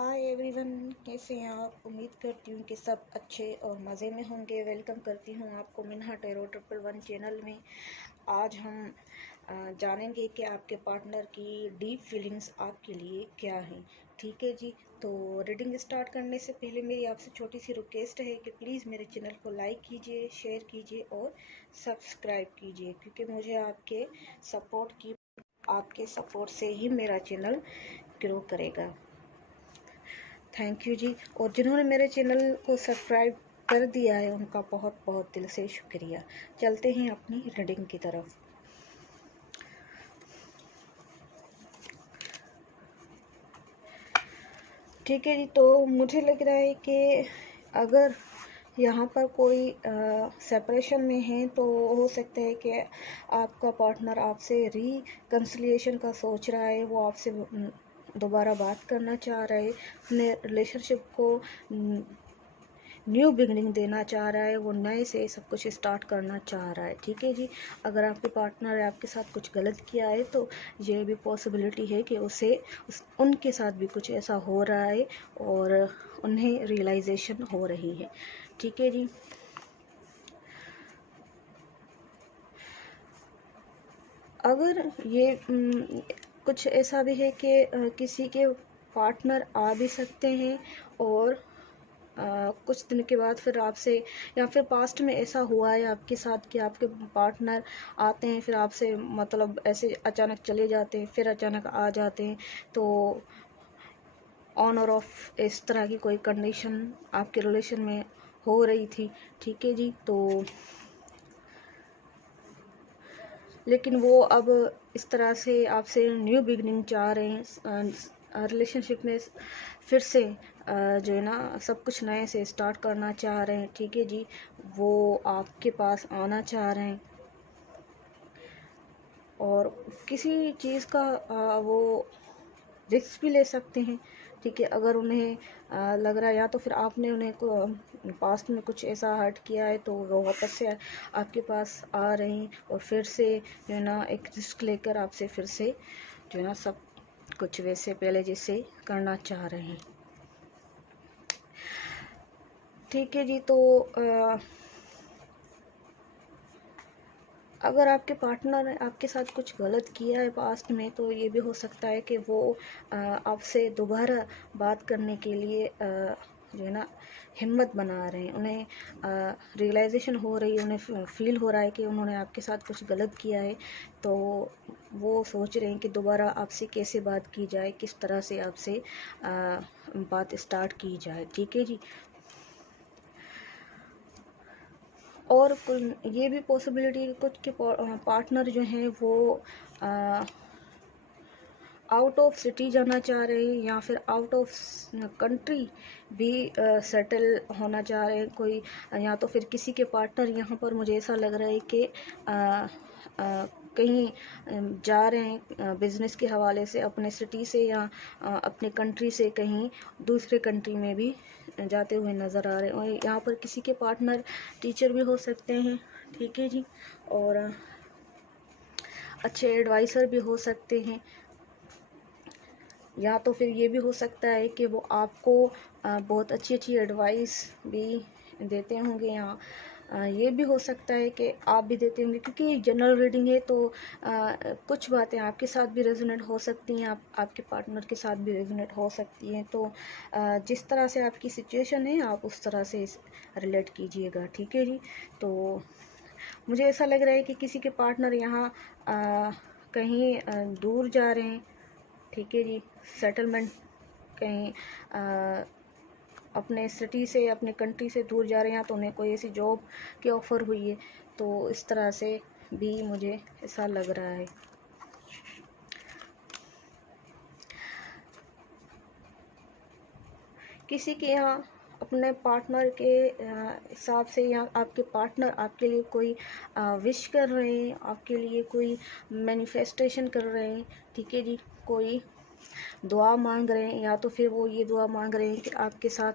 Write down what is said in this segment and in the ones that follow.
Hi everyone, कैसे हैं आप। उम्मीद करती हूँ कि सब अच्छे और मज़े में होंगे। वेलकम करती हूँ आपको मिन्हा टैरो 111 चैनल में। आज हम जानेंगे कि आपके पार्टनर की डीप फीलिंग्स आपके लिए क्या हैं। ठीक है जी, तो रीडिंग स्टार्ट करने से पहले मेरी आपसे छोटी सी रिक्वेस्ट है कि प्लीज़ मेरे चैनल को लाइक कीजिए, शेयर कीजिए और सब्सक्राइब कीजिए, क्योंकि मुझे आपके सपोर्ट से ही मेरा चैनल ग्रो करेगा। थैंक यू जी। और जिन्होंने मेरे चैनल को सब्सक्राइब कर दिया है उनका बहुत बहुत दिल से शुक्रिया। चलते हैं अपनी रीडिंग की तरफ। ठीक है जी, तो मुझे लग रहा है कि अगर यहाँ पर कोई सेपरेशन में है तो हो सकता है कि आपका पार्टनर आपसे रिकन्सिलिएशन का सोच रहा है। वो आपसे दोबारा बात करना चाह रहा है, अपने रिलेशनशिप को न्यू बिगनिंग देना चाह रहा है, वो नए से सब कुछ स्टार्ट करना चाह रहा है। ठीक है जी, अगर आपके पार्टनर ने आपके साथ कुछ गलत किया है तो ये भी पॉसिबिलिटी है कि उनके साथ भी कुछ ऐसा हो रहा है और उन्हें रियलाइजेशन हो रही है। ठीक है जी, अगर ये कुछ ऐसा भी है कि किसी के पार्टनर आ भी सकते हैं और कुछ दिन के बाद फिर आपसे, या फिर पास्ट में ऐसा हुआ है आपके साथ कि आपके पार्टनर आते हैं फिर आपसे मतलब ऐसे अचानक चले जाते हैं फिर अचानक आ जाते हैं, तो ऑन और ऑफ इस तरह की कोई कंडीशन आपके रिलेशन में हो रही थी। ठीक है जी, तो लेकिन वो अब इस तरह से आपसे न्यू बिगनिंग चाह रहे हैं रिलेशनशिप में, फिर से जो है ना सब कुछ नए से स्टार्ट करना चाह रहे हैं। ठीक है जी, वो आपके पास आना चाह रहे हैं और किसी चीज़ का वो रिस्क भी ले सकते हैं। ठीक है, अगर उन्हें लग रहा है या तो फिर आपने उन्हें पास्ट में कुछ ऐसा हर्ट किया है तो वो वापस से आपके पास आ रहे हैं और फिर से जो है ना एक रिस्क लेकर आपसे फिर से जो है ना सब कुछ वैसे पहले जैसे करना चाह रहे हैं। ठीक है जी, तो अगर आपके पार्टनर ने आपके साथ कुछ गलत किया है पास्ट में तो ये भी हो सकता है कि वो आपसे दोबारा बात करने के लिए जो है ना हिम्मत बना रहे हैं। उन्हें रियलाइजेशन हो रही है, उन्हें फील हो रहा है कि उन्होंने आपके साथ कुछ गलत किया है, तो वो सोच रहे हैं कि दोबारा आपसे कैसे बात की जाए, किस तरह से आपसे बात स्टार्ट की जाए। ठीक है जी, और ये भी पॉसिबिलिटी कुछ के पार्टनर जो हैं वो आउट ऑफ सिटी जाना चाह रहे हैं या फिर आउट ऑफ कंट्री भी सेटल होना चाह रहे हैं कोई, या तो फिर किसी के पार्टनर यहाँ पर मुझे ऐसा लग रहा है कि कहीं जा रहे हैं बिज़नेस के हवाले से अपने सिटी से या अपने कंट्री से कहीं दूसरे कंट्री में भी जाते हुए नज़र आ रहे हैं। और यहाँ पर किसी के पार्टनर टीचर भी हो सकते हैं। ठीक है जी, और अच्छे एडवाइज़र भी हो सकते हैं, या तो फिर ये भी हो सकता है कि वो आपको बहुत अच्छी अच्छी एडवाइस भी देते होंगे, या ये भी हो सकता है कि आप भी देते होंगे, क्योंकि जनरल रीडिंग है तो कुछ बातें आपके साथ भी रेजोनेट हो सकती हैं, आपके पार्टनर के साथ भी रेजोनेट हो सकती हैं। तो जिस तरह से आपकी सिचुएशन है आप उस तरह से रिलेट कीजिएगा। ठीक है जी, तो मुझे ऐसा लग रहा है कि किसी के पार्टनर यहाँ कहीं दूर जा रहे हैं। ठीक है जी, सेटलमेंट कहीं अपने सिटी से अपने कंट्री से दूर जा रहे हैं, तो उन्हें कोई ऐसी जॉब की ऑफ़र हुई है, तो इस तरह से भी मुझे ऐसा लग रहा है। किसी के यहाँ अपने पार्टनर के हिसाब से, या आपके पार्टनर आपके लिए कोई विश कर रहे हैं, आपके लिए कोई मैनिफेस्टेशन कर रहे हैं। ठीक है जी, कोई दुआ मांग रहे हैं, या तो फिर वो ये दुआ मांग रहे हैं कि आपके साथ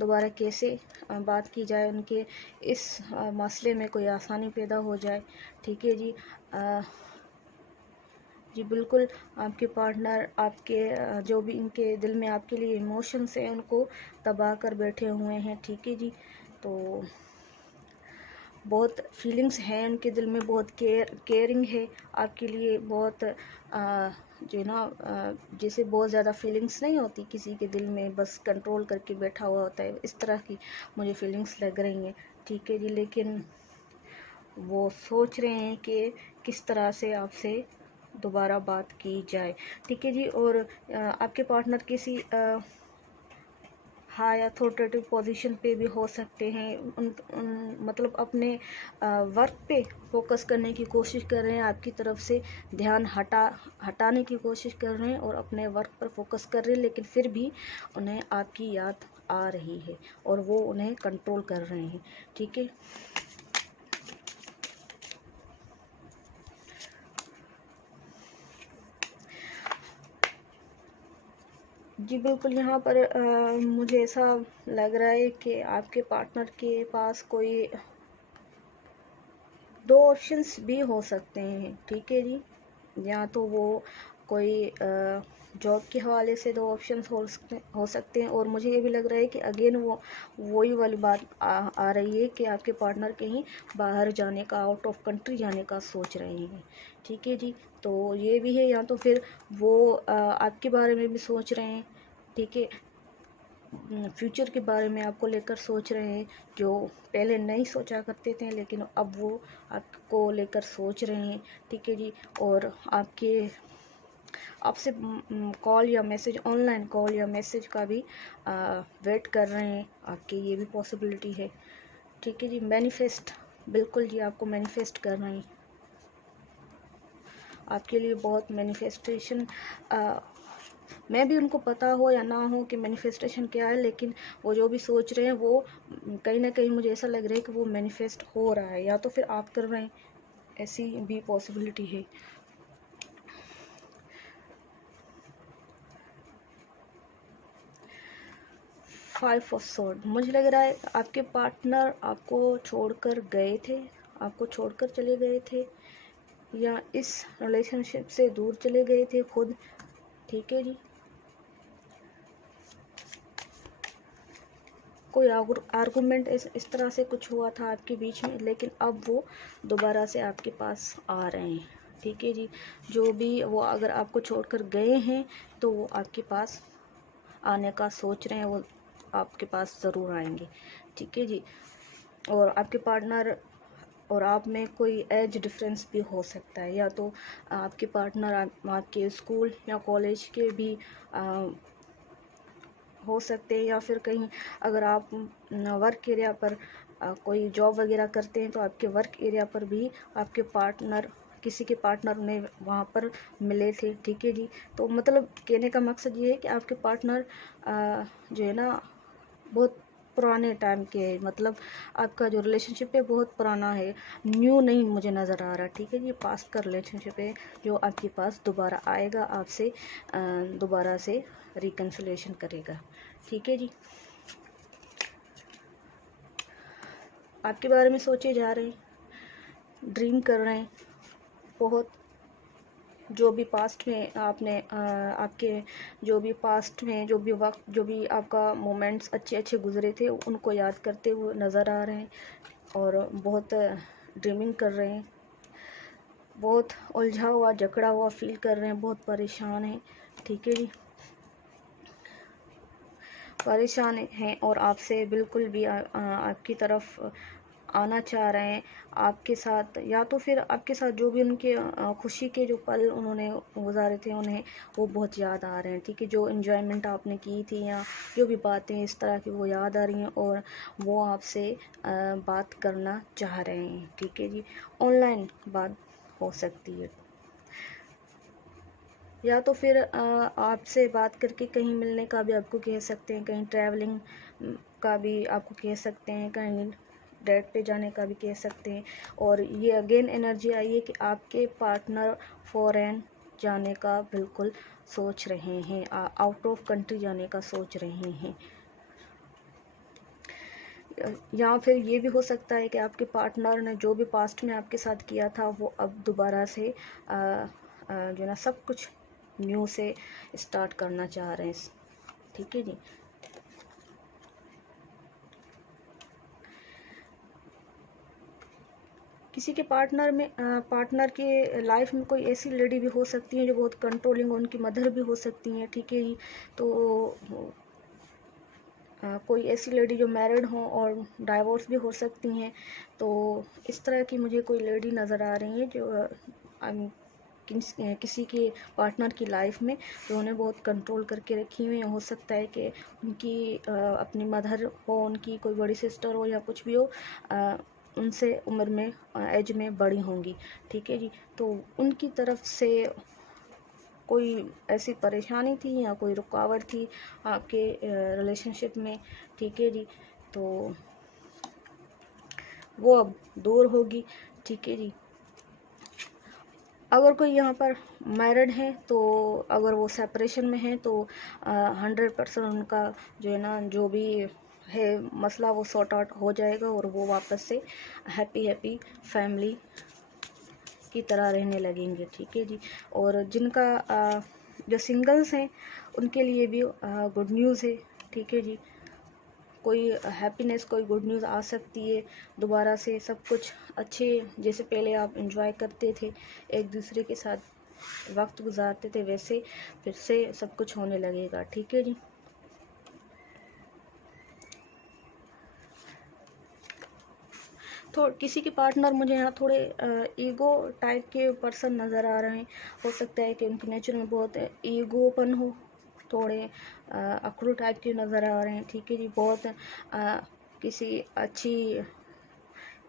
दोबारा कैसे बात की जाए, उनके इस मसले में कोई आसानी पैदा हो जाए। ठीक है जी, जी बिल्कुल, आपके पार्टनर आपके जो भी इनके दिल में आपके लिए इमोशंस हैं उनको दबा कर बैठे हुए हैं, ठीक है जी। तो बहुत फीलिंग्स हैं उनके दिल में, बहुत केयरिंग है आपके लिए, बहुत जो है ना जैसे बहुत ज़्यादा फीलिंग्स नहीं होती किसी के दिल में, बस कंट्रोल करके बैठा हुआ होता है, इस तरह की मुझे फीलिंग्स लग रही हैं, ठीक है जी। लेकिन वो सोच रहे हैं कि किस तरह से आपसे दोबारा बात की जाए, ठीक है जी। और आपके पार्टनर किसी हाई अथॉरिटेटिव पोजीशन पे भी हो सकते हैं, मतलब अपने वर्क पे फोकस करने की कोशिश कर रहे हैं, आपकी तरफ से ध्यान हटाने की कोशिश कर रहे हैं और अपने वर्क पर फोकस कर रहे हैं, लेकिन फिर भी उन्हें आपकी याद आ रही है और वो उन्हें कंट्रोल कर रहे हैं, ठीक है। जी बिल्कुल, यहाँ पर मुझे ऐसा लग रहा है कि आपके पार्टनर के पास कोई दो ऑप्शंस भी हो सकते हैं, ठीक है जी। या तो वो कोई जॉब के हवाले से दो ऑप्शंस हो सकते हैं, और मुझे ये भी लग रहा है कि अगेन वो वही वाली बात आ रही है कि आपके पार्टनर कहीं बाहर जाने का, आउट ऑफ कंट्री जाने का सोच रहे हैं, ठीक है जी। तो ये भी है, या तो फिर वो आपके बारे में भी सोच रहे हैं, ठीक है, फ्यूचर के बारे में आपको लेकर सोच रहे हैं, जो पहले नहीं सोचा करते थे लेकिन अब वो आपको लेकर सोच रहे हैं, ठीक है जी। और आपसे कॉल या मैसेज, ऑनलाइन कॉल या मैसेज का भी वेट कर रहे हैं आपके, ये भी पॉसिबिलिटी है, ठीक है जी। मैनिफेस्ट, बिल्कुल जी, आपको मैनिफेस्ट कर रहे हैं, आपके लिए बहुत मैनिफेस्टेशन, मैं भी उनको पता हो या ना हो कि मैनिफेस्टेशन क्या है, लेकिन वो जो भी सोच रहे हैं वो कहीं ना कहीं मुझे ऐसा लग रहा है कि वो मैनिफेस्ट हो रहा है, या तो फिर आप कर रहे हैं, ऐसी भी पॉसिबिलिटी है। फाइव ऑफ स्वॉर्ड, मुझे लग रहा है आपके पार्टनर आपको छोड़कर गए थे, आपको छोड़कर चले गए थे, या इस रिलेशनशिप से दूर चले गए थे खुद, ठीक है जी। कोई आर्गूमेंट इस तरह से कुछ हुआ था आपके बीच में, लेकिन अब वो दोबारा से आपके पास आ रहे हैं, ठीक है जी। जो भी वो अगर आपको छोड़कर गए हैं तो वो आपके पास आने का सोच रहे हैं, वो आपके पास ज़रूर आएंगे, ठीक है जी। और आपके पार्टनर और आप में कोई एज डिफरेंस भी हो सकता है, या तो आपके पार्टनर आपके स्कूल या कॉलेज के भी हो सकते हैं, या फिर कहीं अगर आप वर्क एरिया पर कोई जॉब वगैरह करते हैं तो आपके वर्क एरिया पर भी आपके पार्टनर, किसी के पार्टनर उन्हें वहाँ पर मिले थे, ठीक है जी। तो मतलब कहने का मकसद ये है कि आपके पार्टनर जो है ना बहुत पुराने टाइम के है, मतलब आपका जो रिलेशनशिप है बहुत पुराना है, न्यू नहीं मुझे नज़र आ रहा, ठीक है जी। पास्ट का रिलेशनशिप है जो आपके पास दोबारा आएगा, आपसे दोबारा से रिकन्सिलेशन करेगा, ठीक है जी। आपके बारे में सोचे जा रहे हैं, ड्रीम कर रहे हैं बहुत, जो भी पास्ट में आपने आपके जो भी पास्ट में जो भी वक्त, जो भी आपका मोमेंट्स अच्छे अच्छे गुजरे थे उनको याद करते हुए नज़र आ रहे हैं, और बहुत ड्रीमिंग कर रहे हैं, बहुत उलझा हुआ जकड़ा हुआ फील कर रहे हैं, बहुत परेशान हैं, ठीक है जी। परेशान हैं और आपसे बिल्कुल भी आपकी तरफ आना चाह रहे हैं, आपके साथ, या तो फिर आपके साथ जो भी उनके खुशी के जो पल उन्होंने गुजारे थे उन्हें वो बहुत याद आ रहे हैं, ठीक है। जो इन्जॉयमेंट आपने की थी या जो भी बातें इस तरह की वो याद आ रही हैं, और वो आपसे बात करना चाह रहे हैं, ठीक है जी। ऑनलाइन बात हो सकती है, या तो फिर आपसे बात करके कहीं मिलने का भी आपको कह सकते हैं, कहीं ट्रैवलिंग का भी आपको कह सकते हैं, कहीं डेट पे जाने का भी कह सकते हैं। और ये अगेन एनर्जी आई है कि आपके पार्टनर फॉरेन जाने का बिल्कुल सोच रहे हैं, आउट ऑफ कंट्री जाने का सोच रहे हैं। या फिर ये भी हो सकता है कि आपके पार्टनर ने जो भी पास्ट में आपके साथ किया था वो अब दोबारा से जो है ना सब कुछ न्यू से स्टार्ट करना चाह रहे हैं। ठीक है जी। किसी के पार्टनर के लाइफ में कोई ऐसी लेडी भी हो सकती है जो बहुत कंट्रोलिंग, उनकी मदर भी हो सकती हैं। ठीक है जी। तो कोई ऐसी लेडी जो मैरिड हो और डाइवोर्स भी हो सकती हैं। तो इस तरह की मुझे कोई लेडी नज़र आ रही है जो किसी के पार्टनर की लाइफ में जो उन्हें बहुत कंट्रोल करके रखी हुई है। हो सकता है कि उनकी अपनी मदर हो, उनकी कोई बड़ी सिस्टर हो या कुछ भी हो, उनसे उम्र में एज में बड़ी होंगी। ठीक है जी। तो उनकी तरफ से कोई ऐसी परेशानी थी या कोई रुकावट थी आपके रिलेशनशिप में। ठीक है जी। तो वो अब दूर होगी। ठीक है जी। अगर कोई यहाँ पर मैरिड है तो अगर वो सेपरेशन में है तो 100% उनका जो है ना जो भी है मसला वो सॉर्ट आउट हो जाएगा और वो वापस से हैप्पी फैमिली की तरह रहने लगेंगे। ठीक है जी। और जिनका जो सिंगल्स हैं उनके लिए भी गुड न्यूज़ है। ठीक है जी। कोई हैप्पीनेस, कोई गुड न्यूज़ आ सकती है। दोबारा से सब कुछ अच्छे, जैसे पहले आप एंजॉय करते थे, एक दूसरे के साथ वक्त गुजारते थे, वैसे फिर से सब कुछ होने लगेगा। ठीक है जी। तो किसी के पार्टनर मुझे यहाँ थोड़े ईगो टाइप के पर्सन नज़र आ रहे हैं। हो सकता है कि उनके नेचर में बहुत ईगोपन हो, थोड़े अकड़ू टाइप के नज़र आ रहे हैं। ठीक है जी। बहुत किसी अच्छी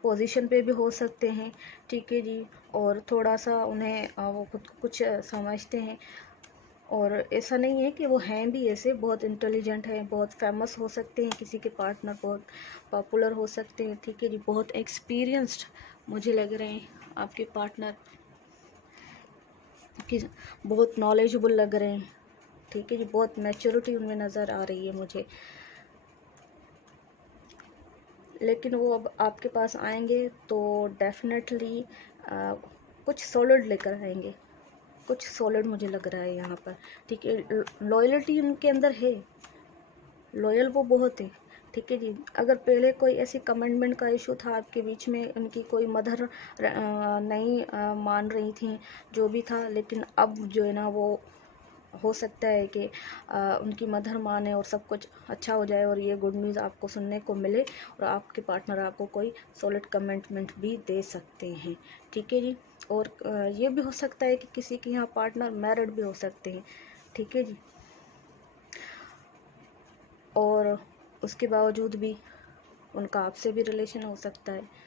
पोजीशन पे भी हो सकते हैं। ठीक है जी। और थोड़ा सा उन्हें वो खुद कुछ समझते हैं, और ऐसा नहीं है कि वो हैं भी ऐसे, बहुत इंटेलिजेंट हैं, बहुत फेमस हो सकते हैं किसी के पार्टनर, बहुत पॉपुलर हो सकते हैं। ठीक है जी। बहुत एक्सपीरियंस्ड मुझे लग रहे हैं आपके पार्टनर, कि बहुत नॉलेजेबल लग रहे हैं। ठीक है जी। बहुत मैच्योरिटी उनमें नज़र आ रही है मुझे। लेकिन वो अब आपके पास आएंगे तो डेफिनेटली कुछ सॉलिड लेकर आएंगे, कुछ सॉलिड मुझे लग रहा है यहाँ पर। ठीक है। लॉयल्टी उनके अंदर है, लॉयल वो बहुत है। ठीक है जी। अगर पहले कोई ऐसी कमिटमेंट का इशू था आपके बीच में, उनकी कोई मदर नहीं मान रही थी, जो भी था, लेकिन अब जो है ना वो हो सकता है कि उनकी मदर माने और सब कुछ अच्छा हो जाए और ये गुड न्यूज़ आपको सुनने को मिले और आपके पार्टनर आपको कोई सॉलिड कमिटमेंट भी दे सकते हैं। ठीक है जी। और ये भी हो सकता है कि किसी के यहाँ पार्टनर मैरिड भी हो सकते हैं। ठीक है जी। और उसके बावजूद भी उनका आपसे भी रिलेशन हो सकता है।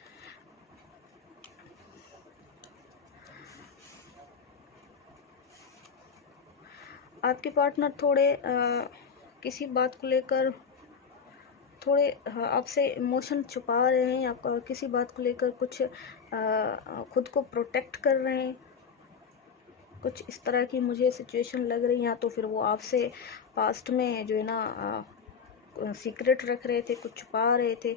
आपके पार्टनर थोड़े किसी बात को लेकर थोड़े आपसे इमोशन छुपा रहे हैं, आपका किसी बात को लेकर कुछ खुद को प्रोटेक्ट कर रहे हैं, कुछ इस तरह की मुझे सिचुएशन लग रही है। या तो फिर वो आपसे पास्ट में जो है ना सीक्रेट रख रहे थे, कुछ छुपा रहे थे,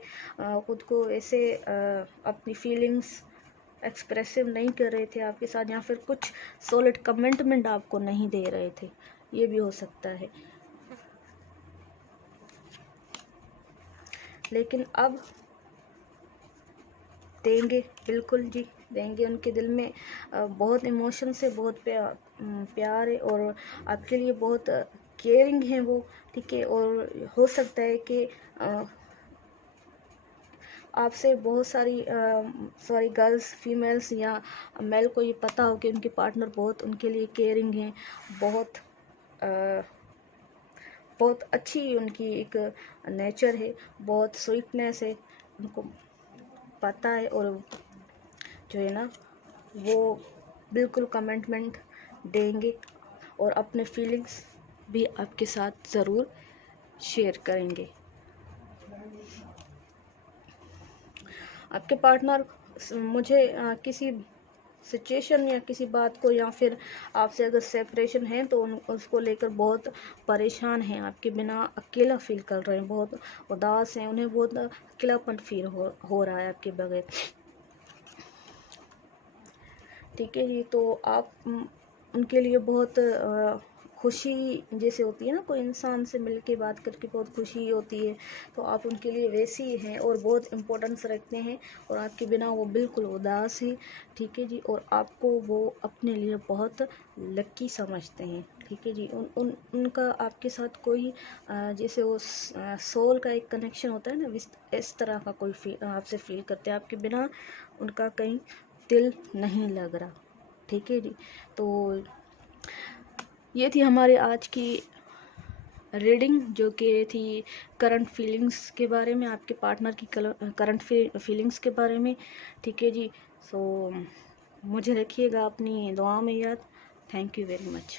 खुद को ऐसे अपनी फीलिंग्स एक्सप्रेसिव नहीं कर रहे थे आपके साथ, या फिर कुछ सॉलिड कमिटमेंट आपको नहीं दे रहे थे, ये भी हो सकता है। लेकिन अब देंगे, बिल्कुल जी देंगे। उनके दिल में बहुत इमोशन से बहुत प्यार है और आपके लिए बहुत केयरिंग है वो। ठीक है। और हो सकता है कि आपसे बहुत सारी गर्ल्स, फीमेल्स या मेल को ये पता हो कि उनके पार्टनर बहुत उनके लिए केयरिंग हैं, बहुत बहुत अच्छी उनकी एक नेचर है, बहुत स्वीटनेस है, उनको पता है। और जो है ना वो बिल्कुल कमिटमेंट देंगे और अपने फीलिंग्स भी आपके साथ ज़रूर शेयर करेंगे। आपके पार्टनर मुझे किसी सिचुएशन या किसी बात को, या फिर आपसे अगर सेपरेशन है तो उसको लेकर बहुत परेशान हैं, आपके बिना अकेला फील कर रहे हैं, बहुत उदास हैं, उन्हें बहुत अकेलापन फील हो रहा है आपके बगैर। ठीक है जी। तो आप उनके लिए बहुत खुशी जैसे होती है ना, कोई इंसान से मिल के बात करके बहुत खुशी होती है, तो आप उनके लिए वैसे ही हैं और बहुत इम्पोर्टेंस रखते हैं, और आपके बिना वो बिल्कुल उदास है, ठीक है जी। और आपको वो अपने लिए बहुत लक्की समझते हैं, ठीक है जी। उनका आपके साथ कोई जैसे वो सोल का एक कनेक्शन होता है ना, इस तरह का कोई आपसे फील करते हैं, आपके बिना उनका कहीं दिल नहीं लग रहा, ठीक है जी। तो ये थी हमारे आज की रीडिंग, जो कि थी करंट फीलिंग्स के बारे में, आपके पार्टनर की करंट फीलिंग्स के बारे में, ठीक है जी। सो मुझे रखिएगा अपनी दुआ में याद। Thank you very much.